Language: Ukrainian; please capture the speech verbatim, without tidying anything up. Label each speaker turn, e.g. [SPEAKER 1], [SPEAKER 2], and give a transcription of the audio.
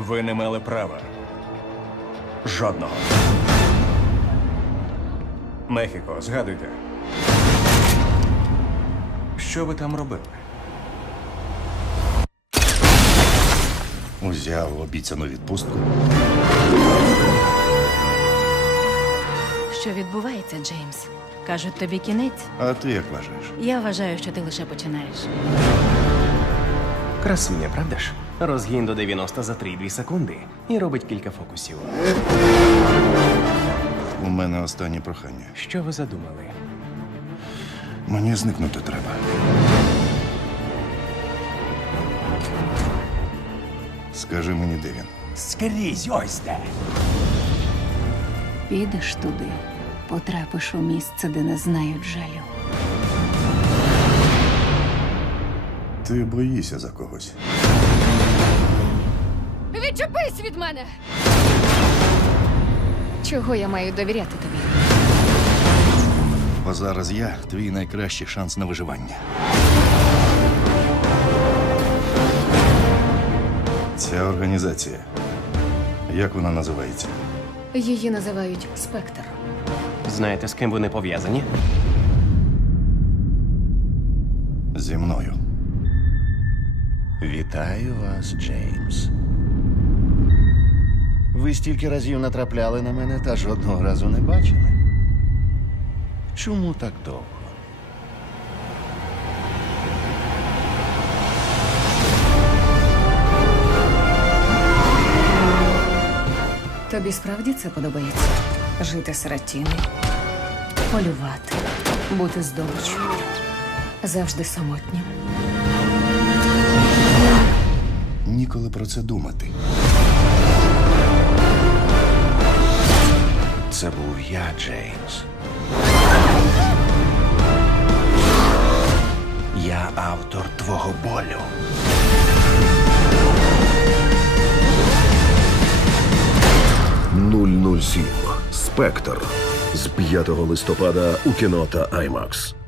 [SPEAKER 1] Ви не мали права. Жодного. Мехіко, згадуйте. Що ви там робили?
[SPEAKER 2] Узяв обіцяну відпустку.
[SPEAKER 3] Що відбувається, Джеймс? Кажуть, тобі кінець.
[SPEAKER 2] А ти як вважаєш?
[SPEAKER 3] Я вважаю, що ти лише починаєш.
[SPEAKER 4] Красуня, правда ж? Розгін до дев'яноста за три-дві секунди і робить кілька фокусів.
[SPEAKER 2] У мене останнє прохання.
[SPEAKER 4] Що ви задумали?
[SPEAKER 2] Мені зникнути треба. Скажи мені, де він.
[SPEAKER 4] Скрізь ось де.
[SPEAKER 3] Підеш туди, потрапиш у місце, де не знають жалю.
[SPEAKER 2] Ти боїшся за когось.
[SPEAKER 5] Відчепись від мене! Чого я маю довіряти тобі?
[SPEAKER 2] Бо зараз я твій найкращий шанс на виживання. Ця організація. Як вона називається?
[SPEAKER 5] Її називають Спектр.
[SPEAKER 4] Знаєте, з ким вони пов'язані?
[SPEAKER 2] Зі мною.
[SPEAKER 6] Вітаю вас, Джеймс. Ви стільки разів натрапляли на мене та жодного разу не бачили. Чому так довго?
[SPEAKER 3] Тобі справді це подобається? Жити серед тіней, полювати, бути здобиччю, завжди самотнім.
[SPEAKER 2] Ніколи про це думати.
[SPEAKER 6] Це був я, Джеймс. Я автор твого болю.
[SPEAKER 7] нуль нуль сім. Спектр з п'ятого листопада у кіно та аймакс.